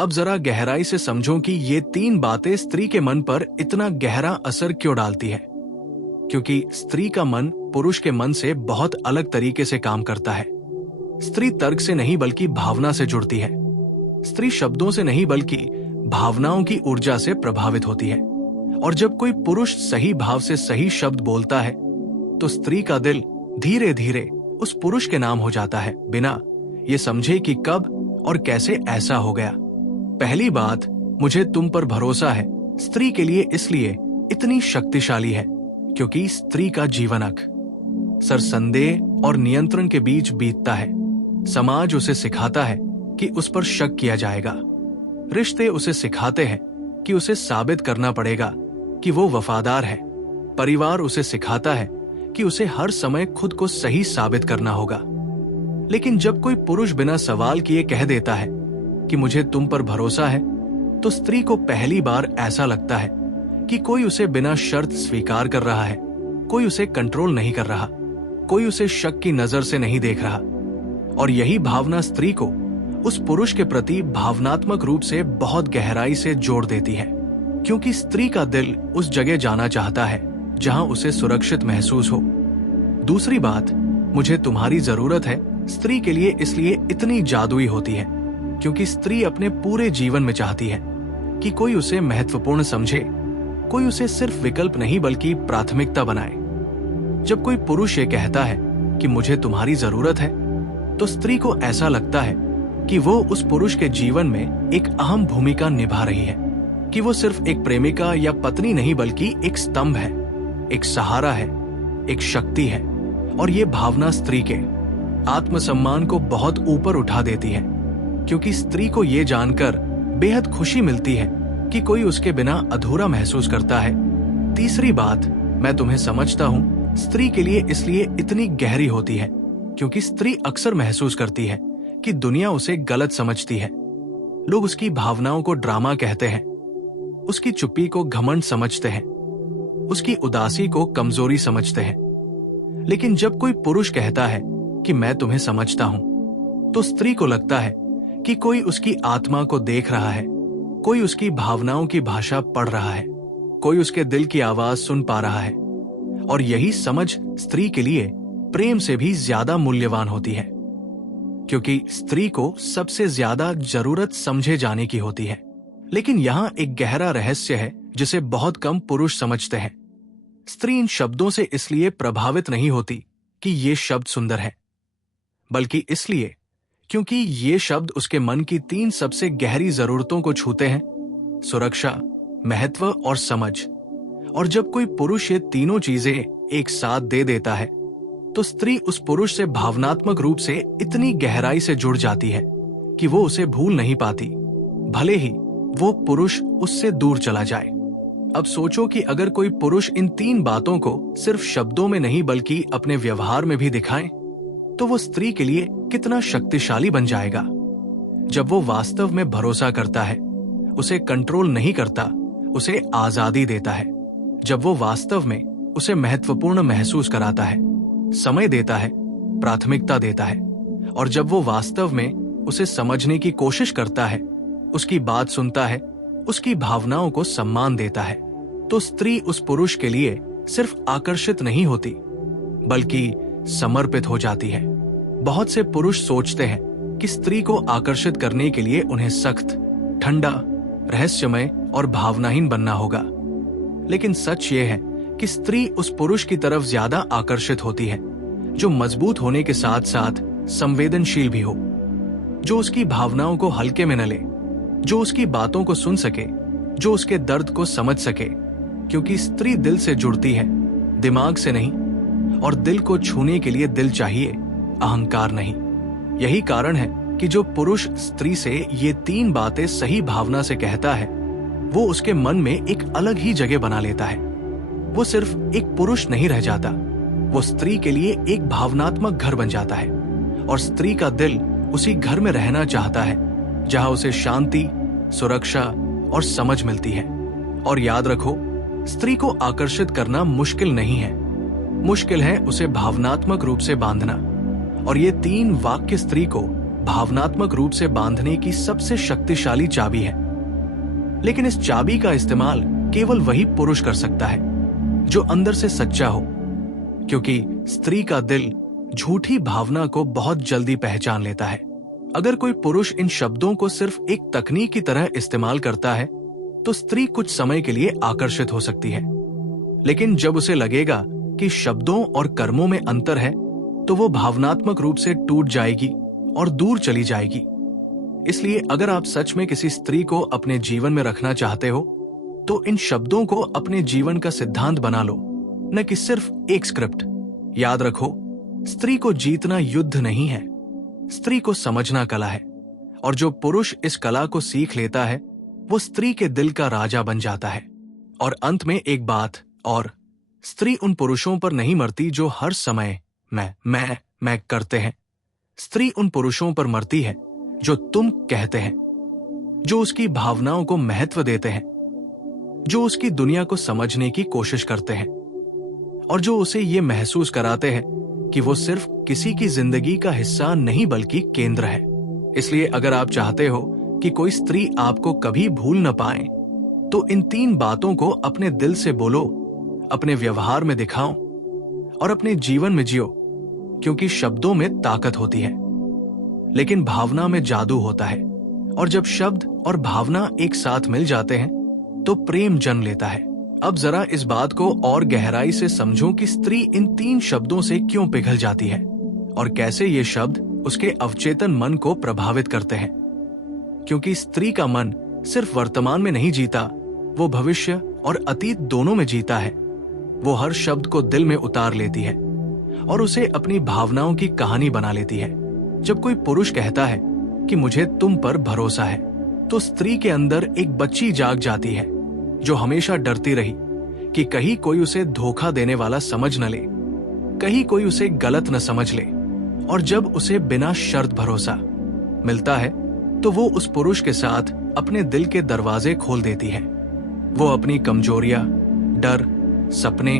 अब जरा गहराई से समझो कि ये तीन बातें स्त्री के मन पर इतना गहरा असर क्यों डालती है। क्योंकि स्त्री का मन पुरुष के मन से बहुत अलग तरीके से काम करता है। स्त्री तर्क से नहीं बल्कि भावना से जुड़ती है। स्त्री शब्दों से नहीं बल्कि भावनाओं की ऊर्जा से प्रभावित होती है। और जब कोई पुरुष सही भाव से सही शब्द बोलता है तो स्त्री का दिल धीरे धीरे उस पुरुष के नाम हो जाता है, बिना ये समझे कि कब और कैसे ऐसा हो गया। पहली बात, मुझे तुम पर भरोसा है, स्त्री के लिए इसलिए इतनी शक्तिशाली है क्योंकि स्त्री का जीवन अंक संदेह और नियंत्रण के बीच बीतता है। समाज उसे सिखाता है कि उस पर शक किया जाएगा। रिश्ते उसे सिखाते हैं कि उसे साबित करना पड़ेगा कि वो वफादार है। परिवार उसे सिखाता है कि उसे हर समय खुद को सही साबित करना होगा। लेकिन जब कोई पुरुष बिना सवाल किए कह देता है कि मुझे तुम पर भरोसा है, तो स्त्री को पहली बार ऐसा लगता है कि कोई उसे बिना शर्त स्वीकार कर रहा है, कोई उसे कंट्रोल नहीं कर रहा, कोई उसे शक की नजर से नहीं देख रहा। और यही भावना स्त्री को उस पुरुष के प्रति भावनात्मक रूप से बहुत गहराई से जोड़ देती है। क्योंकि स्त्री का दिल उस जगह जाना चाहता है जहां उसे सुरक्षित महसूस हो। दूसरी बात, मुझे तुम्हारी जरूरत है, स्त्री के लिए इसलिए इतनी जादुई होती है क्योंकि स्त्री अपने पूरे जीवन में चाहती है कि कोई उसे महत्वपूर्ण समझे, कोई उसे सिर्फ विकल्प नहीं बल्कि प्राथमिकता बनाए। जब कोई पुरुष ये कहता है कि मुझे तुम्हारी जरूरत है, तो स्त्री को ऐसा लगता है कि वो उस पुरुष के जीवन में एक अहम भूमिका निभा रही है, कि वो सिर्फ एक प्रेमिका या पत्नी नहीं बल्कि एक स्तंभ है, एक सहारा है, एक शक्ति है। और ये भावना स्त्री के आत्मसम्मान को बहुत ऊपर उठा देती है, क्योंकि स्त्री को ये जानकर बेहद खुशी मिलती है कि कोई उसके बिना अधूरा महसूस करता है। तीसरी बात, मैं तुम्हें समझता हूँ, स्त्री के लिए इसलिए इतनी गहरी होती है क्योंकि स्त्री अक्सर महसूस करती है कि दुनिया उसे गलत समझती है। लोग उसकी भावनाओं को ड्रामा कहते हैं, उसकी चुप्पी को घमंड समझते हैं, उसकी उदासी को कमजोरी समझते हैं। लेकिन जब कोई पुरुष कहता है कि मैं तुम्हें समझता हूं, तो स्त्री को लगता है कि कोई उसकी आत्मा को देख रहा है, कोई उसकी भावनाओं की भाषा पढ़ रहा है, कोई उसके दिल की आवाज सुन पा रहा है। और यही समझ स्त्री के लिए प्रेम से भी ज्यादा मूल्यवान होती है, क्योंकि स्त्री को सबसे ज्यादा जरूरत समझे जाने की होती है। लेकिन यहाँ एक गहरा रहस्य है जिसे बहुत कम पुरुष समझते हैं। स्त्री इन शब्दों से इसलिए प्रभावित नहीं होती कि ये शब्द सुंदर है, बल्कि इसलिए क्योंकि ये शब्द उसके मन की तीन सबसे गहरी जरूरतों को छूते हैं: सुरक्षा, महत्व और समझ। और जब कोई पुरुष ये तीनों चीजें एक साथ दे देता है, तो स्त्री उस पुरुष से भावनात्मक रूप से इतनी गहराई से जुड़ जाती है कि वो उसे भूल नहीं पाती, भले ही वो पुरुष उससे दूर चला जाए। अब सोचो कि अगर कोई पुरुष इन तीन बातों को सिर्फ शब्दों में नहीं बल्कि अपने व्यवहार में भी दिखाए, तो वो स्त्री के लिए कितना शक्तिशाली बन जाएगा। जब वो वास्तव में भरोसा करता है, उसे कंट्रोल नहीं करता, उसे आजादी देता है। जब वो वास्तव में उसे महत्वपूर्ण महसूस कराता है, समय देता है, प्राथमिकता देता है। और जब वो वास्तव में उसे समझने की कोशिश करता है, उसकी बात सुनता है, उसकी भावनाओं को सम्मान देता है, तो स्त्री उस पुरुष के लिए सिर्फ आकर्षित नहीं होती बल्कि समर्पित हो जाती है। बहुत से पुरुष सोचते हैं कि स्त्री को आकर्षित करने के लिए उन्हें सख्त, ठंडा, रहस्यमय और भावनाहीन बनना होगा। लेकिन सच ये है कि स्त्री उस पुरुष की तरफ ज्यादा आकर्षित होती है जो मजबूत होने के साथ साथ संवेदनशील भी हो, जो उसकी भावनाओं को हल्के में न ले, जो उसकी बातों को सुन सके, जो उसके दर्द को समझ सके। क्योंकि स्त्री दिल से जुड़ती है, दिमाग से नहीं। और दिल को छूने के लिए दिल चाहिए, अहंकार नहीं। यही कारण है कि जो पुरुष स्त्री से ये तीन बातें सही भावना से कहता है, वो उसके मन में एक अलग ही जगह बना लेता है। वो सिर्फ एक पुरुष नहीं रह जाता, वो स्त्री के लिए एक भावनात्मक घर बन जाता है। और स्त्री का दिल उसी घर में रहना चाहता है जहां उसे शांति, सुरक्षा और समझ मिलती है। और याद रखो, स्त्री को आकर्षित करना मुश्किल नहीं है, मुश्किल है उसे भावनात्मक रूप से बांधना। और ये तीन वाक्य स्त्री को भावनात्मक रूप से बांधने की सबसे शक्तिशाली चाबी है। लेकिन इस चाबी का इस्तेमाल केवल वही पुरुष कर सकता है जो अंदर से सच्चा हो, क्योंकि स्त्री का दिल झूठी भावना को बहुत जल्दी पहचान लेता है। अगर कोई पुरुष इन शब्दों को सिर्फ एक तकनीक की तरह इस्तेमाल करता है तो स्त्री कुछ समय के लिए आकर्षित हो सकती है, लेकिन जब उसे लगेगा कि शब्दों और कर्मों में अंतर है तो वो भावनात्मक रूप से टूट जाएगी और दूर चली जाएगी। इसलिए अगर आप सच में किसी स्त्री को अपने जीवन में रखना चाहते हो तो इन शब्दों को अपने जीवन का सिद्धांत बना लो, न कि सिर्फ एक स्क्रिप्ट। याद रखो, स्त्री को जीतना युद्ध नहीं है, स्त्री को समझना कला है, और जो पुरुष इस कला को सीख लेता है वो स्त्री के दिल का राजा बन जाता है। और अंत में एक बात और, स्त्री उन पुरुषों पर नहीं मरती जो हर समय मैं करते हैं। स्त्री उन पुरुषों पर मरती है जो तुम कहते हैं, जो उसकी भावनाओं को महत्व देते हैं, जो उसकी दुनिया को समझने की कोशिश करते हैं, और जो उसे ये महसूस कराते हैं कि वो सिर्फ किसी की जिंदगी का हिस्सा नहीं बल्कि केंद्र है। इसलिए अगर आप चाहते हो कि कोई स्त्री आपको कभी भूल न पाए तो इन 3 बातों को अपने दिल से बोलो, अपने व्यवहार में दिखाओ और अपने जीवन में जियो, क्योंकि शब्दों में ताकत होती है लेकिन भावना में जादू होता है, और जब शब्द और भावना एक साथ मिल जाते हैं तो प्रेम जन्म लेता है। अब जरा इस बात को और गहराई से समझो कि स्त्री इन 3 शब्दों से क्यों पिघल जाती है और कैसे ये शब्द उसके अवचेतन मन को प्रभावित करते हैं। क्योंकि स्त्री का मन सिर्फ वर्तमान में नहीं जीता, वो भविष्य और अतीत दोनों में जीता है। वो हर शब्द को दिल में उतार लेती है और उसे अपनी भावनाओं की कहानी बना लेती है। जब कोई पुरुष कहता है कि मुझे तुम पर भरोसा है, तो स्त्री के अंदर एक बच्ची जाग जाती है जो हमेशा डरती रही कि कहीं कोई उसे धोखा देने वाला समझ न ले, कहीं कोई उसे गलत न समझ ले। और जब उसे बिना शर्त भरोसा मिलता है तो वो उस पुरुष के साथ अपने दिल के दरवाजे खोल देती है। वो अपनी कमजोरियां, डर, सपने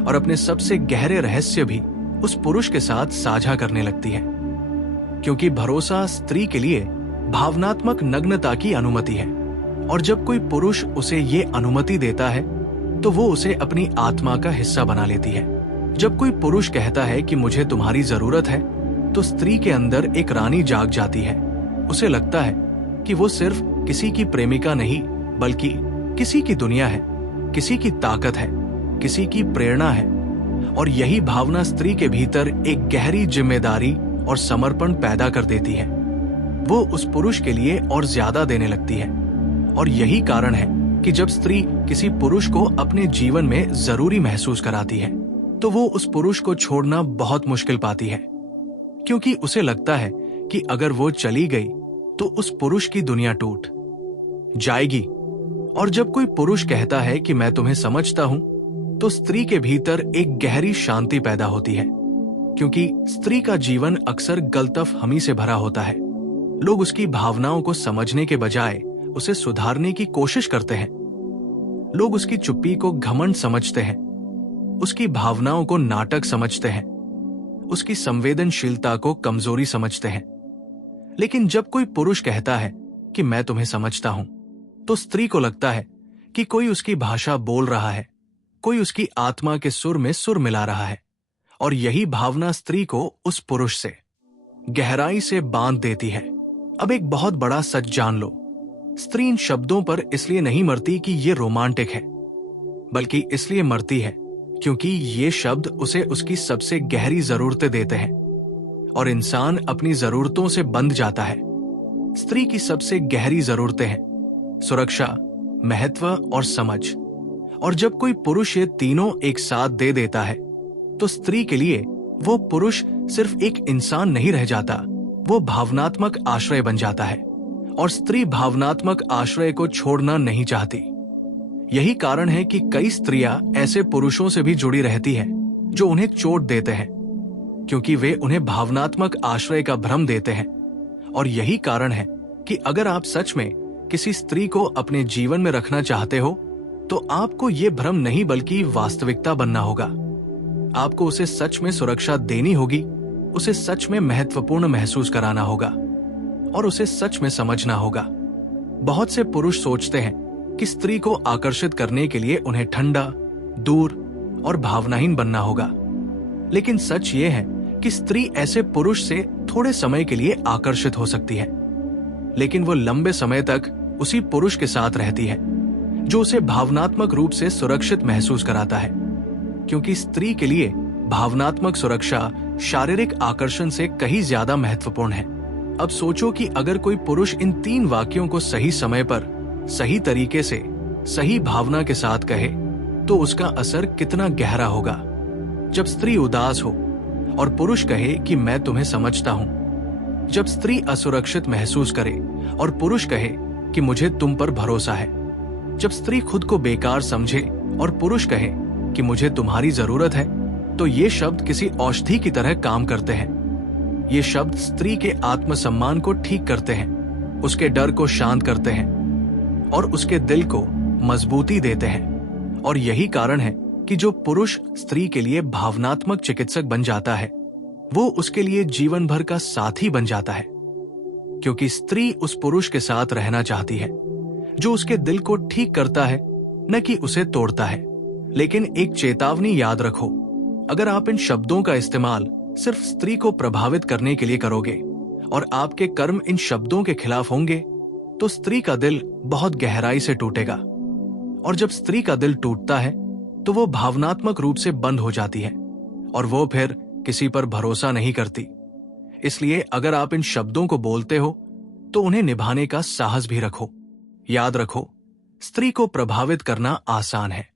और अपने सबसे गहरे रहस्य भी उस पुरुष के साथ साझा करने लगती है, क्योंकि भरोसा स्त्री के लिए भावनात्मक नग्नता की अनुमति है। और जब कोई पुरुष उसे ये अनुमति देता है तो वो उसे अपनी आत्मा का हिस्सा बना लेती है। जब कोई पुरुष कहता है कि मुझे तुम्हारी जरूरत है, तो स्त्री के अंदर एक रानी जाग जाती है। उसे लगता है कि वो सिर्फ किसी की प्रेमिका नहीं बल्कि किसी की दुनिया है, किसी की ताकत है, किसी की प्रेरणा है। और यही भावना स्त्री के भीतर एक गहरी जिम्मेदारी और समर्पण पैदा कर देती है। वो उस पुरुष के लिए और ज्यादा देने लगती है। और यही कारण है कि जब स्त्री किसी पुरुष को अपने जीवन में जरूरी महसूस कराती है तो वो उस पुरुष को छोड़ना बहुत मुश्किल पाती है, क्योंकि उसे लगता है कि अगर वो चली गई तो उस पुरुष की दुनिया टूट जाएगी। और जब कोई पुरुष कहता है कि मैं तुम्हें समझता हूं, तो स्त्री के भीतर एक गहरी शांति पैदा होती है, क्योंकि स्त्री का जीवन अक्सर गलतफहमी से भरा होता है। लोग उसकी भावनाओं को समझने के बजाय उसे सुधारने की कोशिश करते हैं। लोग उसकी चुप्पी को घमंड समझते हैं, उसकी भावनाओं को नाटक समझते हैं, उसकी संवेदनशीलता को कमजोरी समझते हैं। लेकिन जब कोई पुरुष कहता है कि मैं तुम्हें समझता हूं, तो स्त्री को लगता है कि कोई उसकी भाषा बोल रहा है, कोई उसकी आत्मा के सुर में सुर मिला रहा है। और यही भावना स्त्री को उस पुरुष से गहराई से बांध देती है। अब एक बहुत बड़ा सच जान लो, स्त्री इन शब्दों पर इसलिए नहीं मरती कि ये रोमांटिक है, बल्कि इसलिए मरती है क्योंकि ये शब्द उसे उसकी सबसे गहरी जरूरतें देते हैं, और इंसान अपनी जरूरतों से बंध जाता है। स्त्री की सबसे गहरी जरूरतें हैं सुरक्षा, महत्व और समझ। और जब कोई पुरुष ये तीनों एक साथ दे देता है तो स्त्री के लिए वो पुरुष सिर्फ एक इंसान नहीं रह जाता, वो भावनात्मक आश्रय बन जाता है। और स्त्री भावनात्मक आश्रय को छोड़ना नहीं चाहती। यही कारण है कि कई स्त्रियां ऐसे पुरुषों से भी जुड़ी रहती हैं जो उन्हें चोट देते हैं, क्योंकि वे उन्हें भावनात्मक आश्रय का भ्रम देते हैं। और यही कारण है कि अगर आप सच में किसी स्त्री को अपने जीवन में रखना चाहते हो तो आपको ये भ्रम नहीं बल्कि वास्तविकता बनना होगा। आपको उसे सच में सुरक्षा देनी होगी, उसे सच में महत्वपूर्ण महसूस कराना होगा, और उसे सच में समझना होगा। बहुत से पुरुष सोचते हैं कि स्त्री को आकर्षित करने के लिए उन्हें ठंडा, दूर और भावनाहीन बनना होगा। लेकिन सच ये है कि स्त्री ऐसे पुरुष से थोड़े समय के लिए आकर्षित हो सकती है, लेकिन वो लंबे समय तक उसी पुरुष के साथ रहती है जो उसे भावनात्मक रूप से सुरक्षित महसूस कराता है, क्योंकि स्त्री के लिए भावनात्मक सुरक्षा शारीरिक आकर्षण से कहीं ज्यादा महत्वपूर्ण है। अब सोचो कि अगर कोई पुरुष इन 3 वाक्यों को सही समय पर, सही तरीके से, सही भावना के साथ कहे तो उसका असर कितना गहरा होगा। जब स्त्री उदास हो और पुरुष कहे कि मैं तुम्हें समझता हूं, जब स्त्री असुरक्षित महसूस करे और पुरुष कहे कि मुझे तुम पर भरोसा है, जब स्त्री खुद को बेकार समझे और पुरुष कहे कि मुझे तुम्हारी जरूरत है, तो ये शब्द किसी औषधि की तरह काम करते हैं। ये शब्द स्त्री के आत्मसम्मान को ठीक करते हैं, उसके डर को शांत करते हैं और उसके दिल को मजबूती देते हैं। और यही कारण है कि जो पुरुष स्त्री के लिए भावनात्मक चिकित्सक बन जाता है, वो उसके लिए जीवन भर का साथी बन जाता है, क्योंकि स्त्री उस पुरुष के साथ रहना चाहती है जो उसके दिल को ठीक करता है, न कि उसे तोड़ता है। लेकिन एक चेतावनी याद रखो, अगर आप इन शब्दों का इस्तेमाल सिर्फ स्त्री को प्रभावित करने के लिए करोगे और आपके कर्म इन शब्दों के खिलाफ होंगे, तो स्त्री का दिल बहुत गहराई से टूटेगा। और जब स्त्री का दिल टूटता है तो वो भावनात्मक रूप से बंद हो जाती है और वो फिर किसी पर भरोसा नहीं करती। इसलिए अगर आप इन शब्दों को बोलते हो तो उन्हें निभाने का साहस भी रखो। याद रखो, स्त्री को प्रभावित करना आसान है,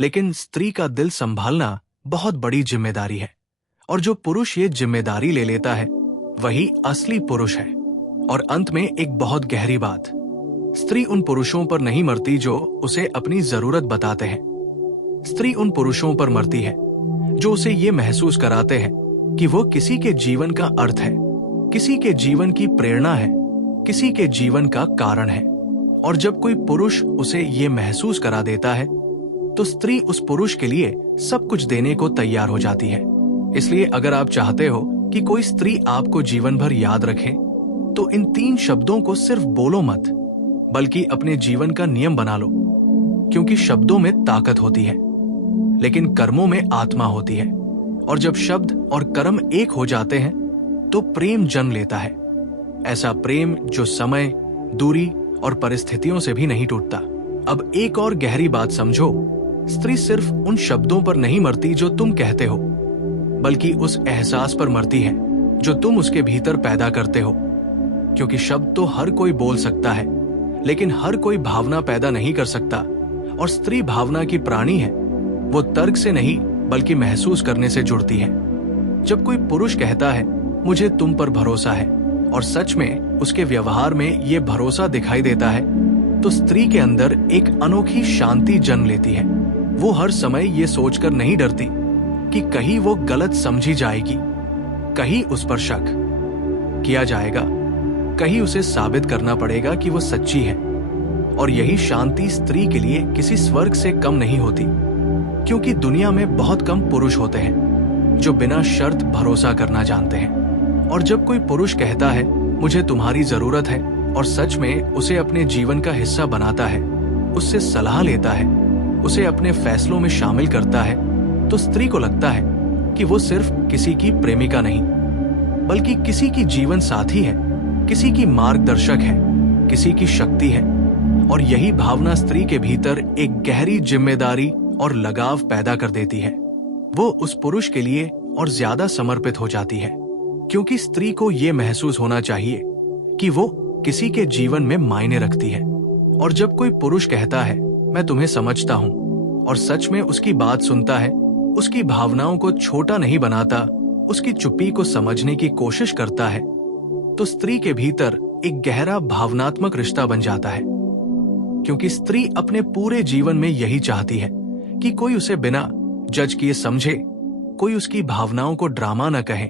लेकिन स्त्री का दिल संभालना बहुत बड़ी जिम्मेदारी है। और जो पुरुष ये जिम्मेदारी ले लेता है वही असली पुरुष है। और अंत में एक बहुत गहरी बात, स्त्री उन पुरुषों पर नहीं मरती जो उसे अपनी जरूरत बताते हैं। स्त्री उन पुरुषों पर मरती है जो उसे ये महसूस कराते हैं कि वो किसी के जीवन का अर्थ है, किसी के जीवन की प्रेरणा है, किसी के जीवन का कारण है। और जब कोई पुरुष उसे ये महसूस करा देता है तो स्त्री उस पुरुष के लिए सब कुछ देने को तैयार हो जाती है। इसलिए अगर आप चाहते हो कि कोई स्त्री आपको जीवन भर याद रखे, तो इन 3 शब्दों को सिर्फ बोलो मत, बल्कि अपने जीवन का नियम बना लो। क्योंकि शब्दों में ताकत होती है, लेकिन कर्मों में आत्मा होती है। और जब शब्द और कर्म एक हो जाते हैं तो प्रेम जन्म लेता है। ऐसा प्रेम जो समय, दूरी और परिस्थितियों से भी नहीं टूटता। अब एक और गहरी बात समझो, स्त्री सिर्फ उन शब्दों पर नहीं मरती जो तुम कहते हो, बल्कि उस एहसास पर मरती है जो तुम उसके भीतर पैदा करते हो। क्योंकि शब्द तो हर कोई बोल सकता है, लेकिन हर कोई भावना पैदा नहीं कर सकता। और स्त्री भावना की प्राणी है, वो तर्क से नहीं बल्कि महसूस करने से जुड़ती है। जब कोई पुरुष कहता है मुझे तुम पर भरोसा है, और सच में उसके व्यवहार में ये भरोसा दिखाई देता है, तो स्त्री के अंदर एक अनोखी शांति जन्म लेती है। वो हर समय ये सोचकर नहीं डरती कि कहीं वो गलत समझी जाएगी, कहीं उस पर शक किया जाएगा, कहीं उसे साबित करना पड़ेगा कि वो सच्ची है। और यही शांति स्त्री के लिए किसी स्वर्ग से कम नहीं होती, क्योंकि दुनिया में बहुत कम पुरुष होते हैं जो बिना शर्त भरोसा करना जानते हैं। और जब कोई पुरुष कहता है मुझे तुम्हारी जरूरत है और सच में उसे अपने जीवन का हिस्सा बनाता है, उससे सलाह लेता है, उसे अपने फैसलों में शामिल करता है, तो स्त्री को लगता है कि वो सिर्फ किसी की प्रेमिका नहीं, बल्कि किसी की जीवन साथी है, किसी की मार्गदर्शक है, किसी की शक्ति है। और यही भावना स्त्री के भीतर एक गहरी जिम्मेदारी और लगाव पैदा कर देती है। वो उस पुरुष के लिए और ज्यादा समर्पित हो जाती है, क्योंकि स्त्री को ये महसूस होना चाहिए कि वो किसी के जीवन में मायने रखती है। और जब कोई पुरुष कहता है मैं तुम्हें समझता हूं, और सच में उसकी बात सुनता है, उसकी भावनाओं को छोटा नहीं बनाता, उसकी चुप्पी को समझने की कोशिश करता है, तो स्त्री के भीतर एक गहरा भावनात्मक रिश्ता बन जाता है। क्योंकि स्त्री अपने पूरे जीवन में यही चाहती है कि कोई उसे बिना जज किए समझे, कोई उसकी भावनाओं को ड्रामा न कहे,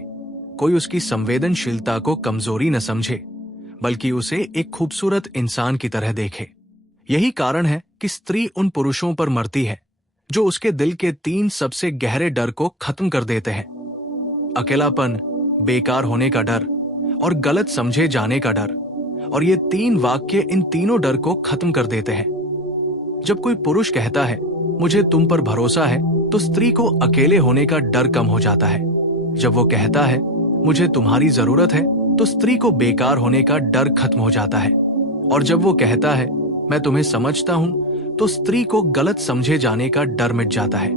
कोई उसकी संवेदनशीलता को कमजोरी न समझे, बल्कि उसे एक खूबसूरत इंसान की तरह देखे। यही कारण है कि स्त्री उन पुरुषों पर मरती है जो उसके दिल के 3 सबसे गहरे डर को खत्म कर देते हैं: अकेलापन, बेकार होने का डर और गलत समझे जाने का डर। और ये 3 वाक्य इन तीनों डर को खत्म कर देते हैं। जब कोई पुरुष कहता है मुझे तुम पर भरोसा है, तो स्त्री को अकेले होने का डर कम हो जाता है। जब वो कहता है मुझे तुम्हारी जरूरत है, तो स्त्री को बेकार होने का डर खत्म हो जाता है। और जब वो कहता है मैं तुम्हें समझता हूं, तो स्त्री को गलत समझे जाने का डर मिट जाता है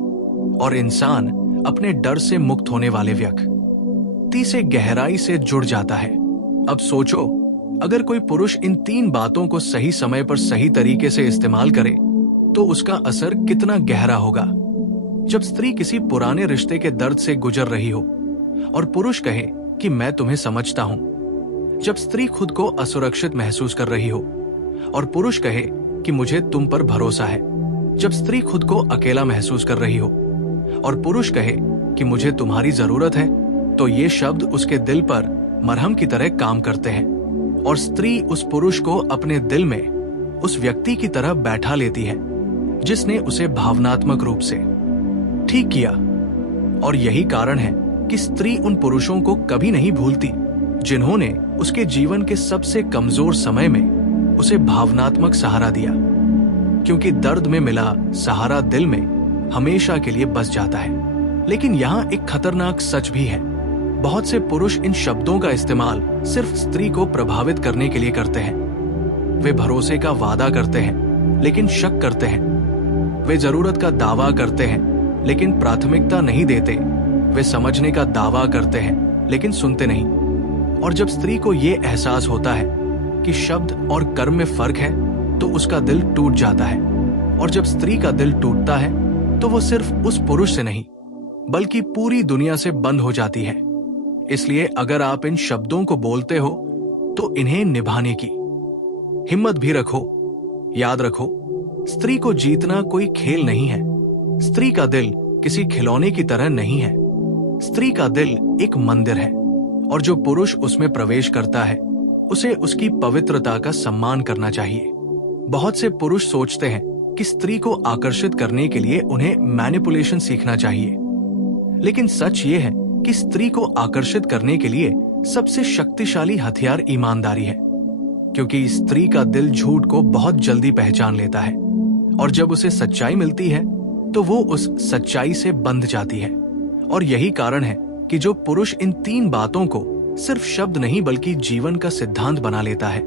और इंसान अपने डर से मुक्त होने वाले व्यक्ति से गहराई से जुड़ जाता है। अब सोचो, अगर कोई पुरुष इन 3 बातों को सही समय पर सही तरीके से इस्तेमाल करे तो उसका असर कितना गहरा होगा। जब स्त्री किसी पुराने रिश्ते के दर्द से गुजर रही हो और पुरुष कहे कि मैं तुम्हें समझता हूं, जब स्त्री खुद को असुरक्षित महसूस कर रही हो और पुरुष कहे कि मुझे तुम पर भरोसा है, जब स्त्री खुद को अकेला महसूस कर रही हो और पुरुष कहे कि मुझे तुम्हारी जरूरत है, तो ये शब्द उसके दिल पर मरहम की तरह काम करते हैं और स्त्री उस पुरुष को अपने दिल में उस व्यक्ति की तरह बैठा लेती है जिसने उसे भावनात्मक रूप से ठीक किया। और यही कारण है कि स्त्री उन पुरुषों को कभी नहीं भूलती जिन्होंने उसके जीवन के सबसे कमजोर समय में उसे भावनात्मक सहारा दिया, क्योंकि दर्द में मिला सहारा दिल में हमेशा के लिए बस जाता है। लेकिन यहाँ एक खतरनाक सच भी है। बहुत से पुरुष इन शब्दों का इस्तेमाल सिर्फ स्त्री को प्रभावित करने के लिए करते हैं। वे भरोसे का वादा करते हैं लेकिन शक करते हैं। वे जरूरत का दावा करते हैं लेकिन प्राथमिकता नहीं देते। वे समझने का दावा करते हैं लेकिन सुनते नहीं। और जब स्त्री को ये एहसास होता है कि शब्द और कर्म में फर्क है, तो उसका दिल टूट जाता है। और जब स्त्री का दिल टूटता है तो वो सिर्फ उस पुरुष से नहीं बल्कि पूरी दुनिया से बंद हो जाती है। इसलिए अगर आप इन शब्दों को बोलते हो तो इन्हें निभाने की हिम्मत भी रखो। याद रखो, स्त्री को जीतना कोई खेल नहीं है। स्त्री का दिल किसी खिलौने की तरह नहीं है। स्त्री का दिल एक मंदिर है और जो पुरुष उसमें प्रवेश करता है उसे उसकी पवित्रता का सम्मान करना चाहिए। बहुत से पुरुष सोचते हैं कि स्त्री को आकर्षित करने के लिए उन्हें मैनिपुलेशन सीखना चाहिए, लेकिन सच ये है कि स्त्री को आकर्षित करने के लिए सबसे शक्तिशाली हथियार ईमानदारी है, क्योंकि स्त्री का दिल झूठ को बहुत जल्दी पहचान लेता है और जब उसे सच्चाई मिलती है तो वो उस सच्चाई से बंध जाती है। और यही कारण है कि जो पुरुष इन 3 बातों को सिर्फ शब्द नहीं बल्कि जीवन का सिद्धांत बना लेता है,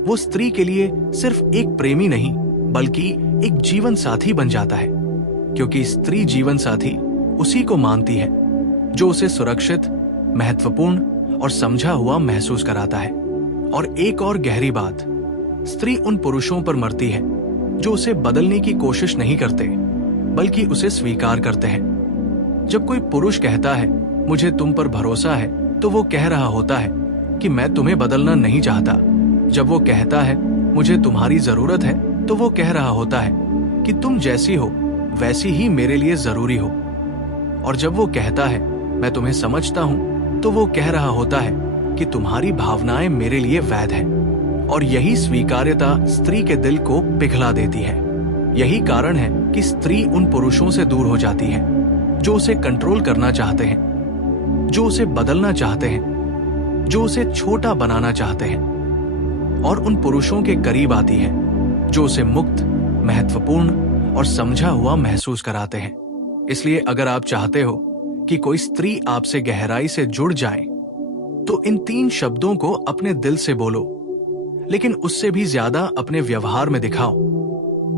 वो स्त्री के लिए सिर्फ एक प्रेमी नहीं बल्कि एक जीवन साथी बन जाता है, क्योंकि स्त्री जीवन साथी उसी को मानती है जो उसे सुरक्षित, महत्वपूर्ण और समझा हुआ महसूस कराता है। और एक और गहरी बात, स्त्री उन पुरुषों पर मरती है जो उसे बदलने की कोशिश नहीं करते बल्कि उसे स्वीकार करते हैं। जब कोई पुरुष कहता है मुझे तुम पर भरोसा है, तो वो कह रहा होता है कि मैं तुम्हें बदलना नहीं चाहता। जब वो कहता है मुझे तुम्हारी जरूरत है, तो वो कह रहा होता है कि तुम जैसी हो वैसी ही मेरे लिए जरूरी हो। और जब वो कहता है मैं तुम्हें समझता हूं, तो वो कह रहा होता है कि तुम्हारी भावनाएं मेरे लिए वैध हैं। और यही स्वीकार्यता स्त्री के दिल को पिघला देती है। यही कारण है कि स्त्री उन पुरुषों से दूर हो जाती है जो उसे कंट्रोल करना चाहते हैं, जो उसे बदलना चाहते हैं, जो उसे छोटा बनाना चाहते हैं, और उन पुरुषों के करीब आती है जो उसे मुक्त, महत्वपूर्ण और समझा हुआ महसूस कराते हैं। इसलिए अगर आप चाहते हो कि कोई स्त्री आपसे गहराई से जुड़ जाए, तो इन 3 शब्दों को अपने दिल से बोलो, लेकिन उससे भी ज्यादा अपने व्यवहार में दिखाओ,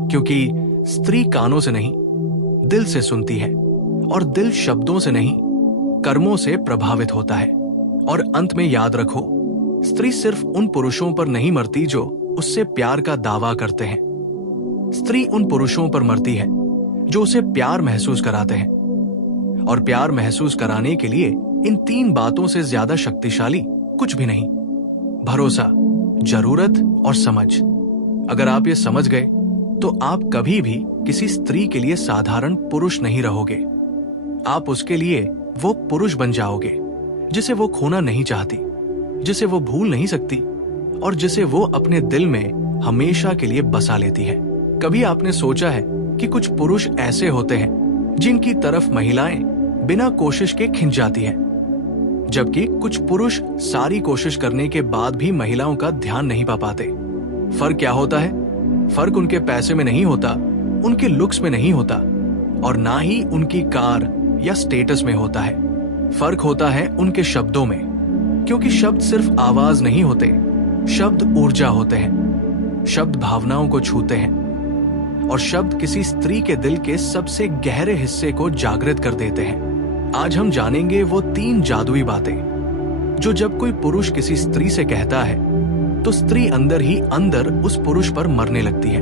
क्योंकि स्त्री कानों से नहीं दिल से सुनती है और दिल शब्दों से नहीं कर्मों से प्रभावित होता है। और अंत में याद रखो, स्त्री सिर्फ उन पुरुषों पर नहीं मरती जो उससे प्यार का दावा करते हैं। स्त्री उन पुरुषों पर मरती है जो उसे प्यार महसूस कराते हैं, और प्यार महसूस कराने के लिए इन 3 बातों से ज्यादा शक्तिशाली कुछ भी नहीं। भरोसा, जरूरत और समझ। अगर आप ये समझ गए तो आप कभी भी किसी स्त्री के लिए साधारण पुरुष नहीं रहोगे। आप उसके लिए वो पुरुष बन जाओगे जिसे वो खोना नहीं चाहती, जिसे वो भूल नहीं सकती और जिसे वो अपने दिल में हमेशा के लिए बसा लेती है। कभी आपने सोचा है कि कुछ पुरुष ऐसे होते हैं जिनकी तरफ महिलाएं बिना कोशिश के खिंच जाती हैं? जबकि कुछ पुरुष सारी कोशिश करने के बाद भी महिलाओं का ध्यान नहीं पा पाते। फर्क क्या होता है? फर्क उनके पैसे में नहीं होता, उनके लुक्स में नहीं होता, और ना ही उनकी कार या स्टेटस में होता है। फर्क होता है उनके शब्दों में, क्योंकि शब्द सिर्फ आवाज नहीं होते, शब्द ऊर्जा होते हैं। शब्द भावनाओं को छूते हैं, और शब्द किसी स्त्री के दिल के सबसे गहरे हिस्से को जागृत कर देते हैं। आज हम जानेंगे वो 3 जादुई बातें जो जब कोई पुरुष किसी स्त्री से कहता है तो स्त्री अंदर ही अंदर उस पुरुष पर मरने लगती है,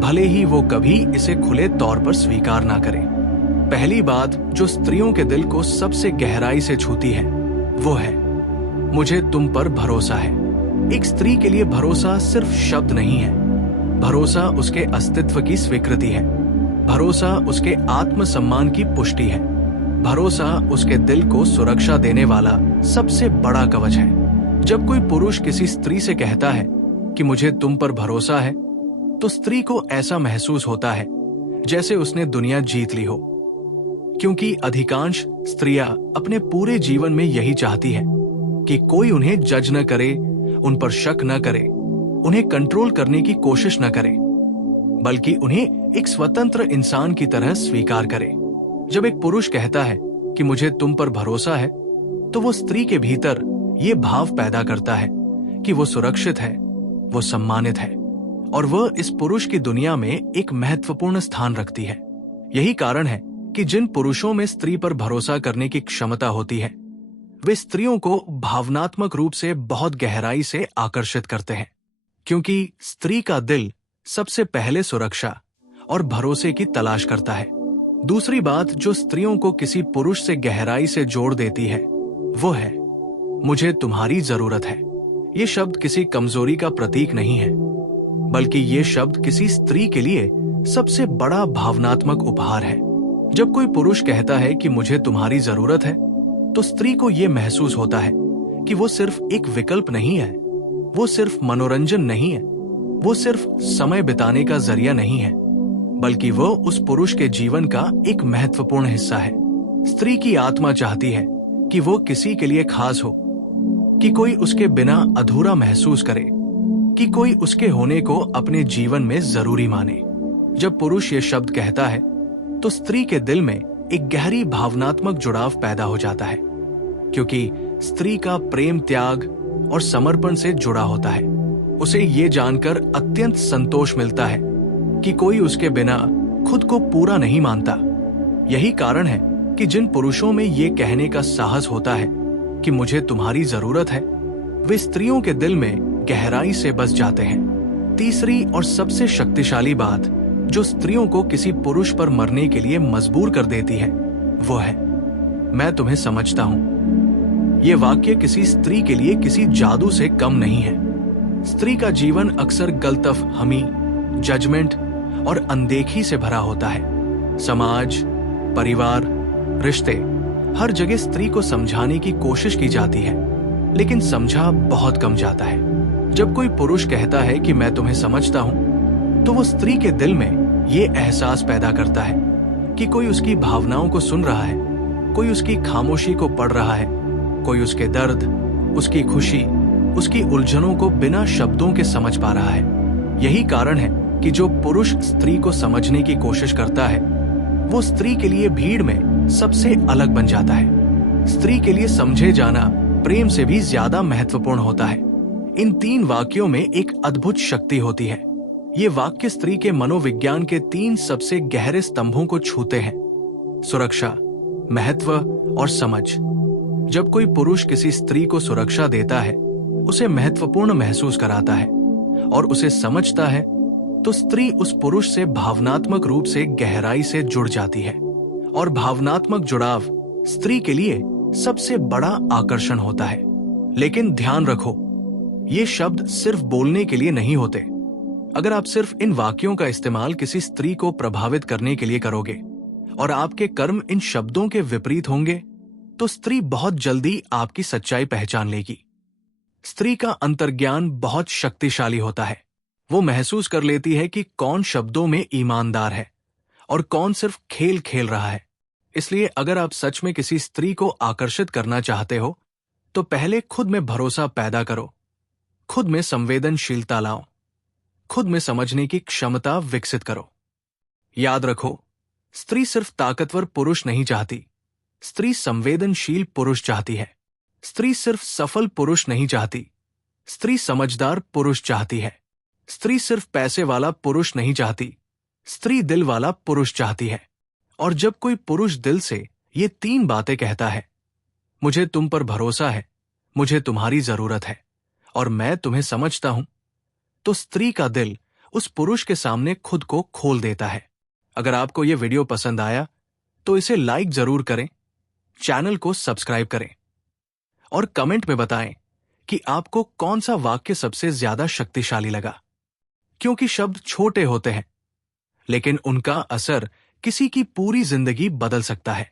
भले ही वो कभी इसे खुले तौर पर स्वीकार ना करे। पहली बात जो स्त्रियों के दिल को सबसे गहराई से छूती है वो है, मुझे तुम पर भरोसा है। एक स्त्री के लिए भरोसा सिर्फ शब्द नहीं है, भरोसा उसके अस्तित्व की स्वीकृति है, भरोसा उसके आत्मसम्मान की पुष्टि है, भरोसा उसके दिल को सुरक्षा देने वाला सबसे बड़ा कवच है। जब कोई पुरुष किसी स्त्री से कहता है कि मुझे तुम पर भरोसा है, तो स्त्री को ऐसा महसूस होता है जैसे उसने दुनिया जीत ली हो, क्योंकि अधिकांश स्त्रियां अपने पूरे जीवन में यही चाहती हैं कि कोई उन्हें जज न करे, उन पर शक न करे, उन्हें कंट्रोल करने की कोशिश न करे, बल्कि उन्हें एक स्वतंत्र इंसान की तरह स्वीकार करे। जब एक पुरुष कहता है कि मुझे तुम पर भरोसा है, तो वो स्त्री के भीतर ये भाव पैदा करता है कि वो सुरक्षित है, वो सम्मानित है, और वह इस पुरुष की दुनिया में एक महत्वपूर्ण स्थान रखती है। यही कारण है कि जिन पुरुषों में स्त्री पर भरोसा करने की क्षमता होती है, वे स्त्रियों को भावनात्मक रूप से बहुत गहराई से आकर्षित करते हैं, क्योंकि स्त्री का दिल सबसे पहले सुरक्षा और भरोसे की तलाश करता है। दूसरी बात जो स्त्रियों को किसी पुरुष से गहराई से जोड़ देती है वो है, मुझे तुम्हारी जरूरत है। ये शब्द किसी कमजोरी का प्रतीक नहीं है, बल्कि ये शब्द किसी स्त्री के लिए सबसे बड़ा भावनात्मक उपहार है। जब कोई पुरुष कहता है कि मुझे तुम्हारी जरूरत है, तो स्त्री को यह महसूस होता है कि वो सिर्फ एक विकल्प नहीं है, वो सिर्फ मनोरंजन नहीं है, वो सिर्फ समय बिताने का जरिया नहीं है, बल्कि वो उस पुरुष के जीवन का एक महत्वपूर्ण हिस्सा है। स्त्री की आत्मा चाहती है कि वो किसी के लिए खास हो, कि कोई उसके बिना अधूरा महसूस करे, कि कोई उसके होने को अपने जीवन में जरूरी माने। जब पुरुष ये शब्द कहता है, तो स्त्री के दिल में एक गहरी भावनात्मक जुड़ाव पैदा हो जाता है, क्योंकि स्त्री का प्रेम त्याग और समर्पण से जुड़ा होता है। उसे ये जानकर अत्यंत संतोष मिलता है कि कोई उसके बिना खुद को पूरा नहीं मानता। यही कारण है कि जिन पुरुषों में ये कहने का साहस होता है कि मुझे तुम्हारी जरूरत है, वे स्त्रियों के दिल में गहराई से बस जाते हैं। तीसरी और सबसे शक्तिशाली बात जो स्त्रियों को किसी पुरुष पर मरने के लिए मजबूर कर देती है वो है, मैं तुम्हें समझता हूं। ये वाक्य किसी स्त्री के लिए किसी जादू से कम नहीं है। स्त्री का जीवन अक्सर गलतफहमी, जजमेंट और अनदेखी से भरा होता है। समाज, परिवार, रिश्ते, हर जगह स्त्री को समझाने की कोशिश की जाती है, लेकिन समझा बहुत कम जाता है। जब कोई पुरुष कहता है कि मैं तुम्हें समझता हूं, तो वो स्त्री के दिल में ये एहसास पैदा करता है कि कोई उसकी भावनाओं को सुन रहा है, कोई उसकी खामोशी को पढ़ रहा है, कोई उसके दर्द, उसकी खुशी, उसकी उलझनों को बिना शब्दों के समझ पा रहा है। यही कारण है कि जो पुरुष स्त्री को समझने की कोशिश करता है, वो स्त्री के लिए भीड़ में सबसे अलग बन जाता है। स्त्री के लिए समझे जाना प्रेम से भी ज्यादा महत्वपूर्ण होता है। इन 3 वाक्यों में एक अद्भुत शक्ति होती है। ये वाक्य स्त्री के मनोविज्ञान के 3 सबसे गहरे स्तंभों को छूते हैं: सुरक्षा, महत्व और समझ। जब कोई पुरुष किसी स्त्री को सुरक्षा देता है, उसे महत्वपूर्ण महसूस कराता है और उसे समझता है, तो स्त्री उस पुरुष से भावनात्मक रूप से गहराई से जुड़ जाती है। और भावनात्मक जुड़ाव स्त्री के लिए सबसे बड़ा आकर्षण होता है। लेकिन ध्यान रखो, ये शब्द सिर्फ बोलने के लिए नहीं होते। अगर आप सिर्फ इन वाक्यों का इस्तेमाल किसी स्त्री को प्रभावित करने के लिए करोगे और आपके कर्म इन शब्दों के विपरीत होंगे, तो स्त्री बहुत जल्दी आपकी सच्चाई पहचान लेगी। स्त्री का अंतर्ज्ञान बहुत शक्तिशाली होता है। वो महसूस कर लेती है कि कौन शब्दों में ईमानदार है और कौन सिर्फ खेल खेल रहा है। इसलिए अगर आप सच में किसी स्त्री को आकर्षित करना चाहते हो तो पहले खुद में भरोसा पैदा करो, खुद में संवेदनशीलता लाओ, खुद में समझने की क्षमता विकसित करो। याद रखो, स्त्री सिर्फ ताकतवर पुरुष नहीं चाहती, स्त्री संवेदनशील पुरुष चाहती है। स्त्री सिर्फ सफल पुरुष नहीं चाहती, स्त्री समझदार पुरुष चाहती है। स्त्री सिर्फ पैसे वाला पुरुष नहीं चाहती, स्त्री दिल वाला पुरुष चाहती है। और जब कोई पुरुष दिल से ये 3 बातें कहता है, मुझे तुम पर भरोसा है, मुझे तुम्हारी जरूरत है और मैं तुम्हें समझता हूं, तो स्त्री का दिल उस पुरुष के सामने खुद को खोल देता है। अगर आपको यह वीडियो पसंद आया तो इसे लाइक जरूर करें, चैनल को सब्सक्राइब करें और कमेंट में बताएं कि आपको कौन सा वाक्य सबसे ज्यादा शक्तिशाली लगा। क्योंकि शब्द छोटे होते हैं, लेकिन उनका असर किसी की पूरी जिंदगी बदल सकता है।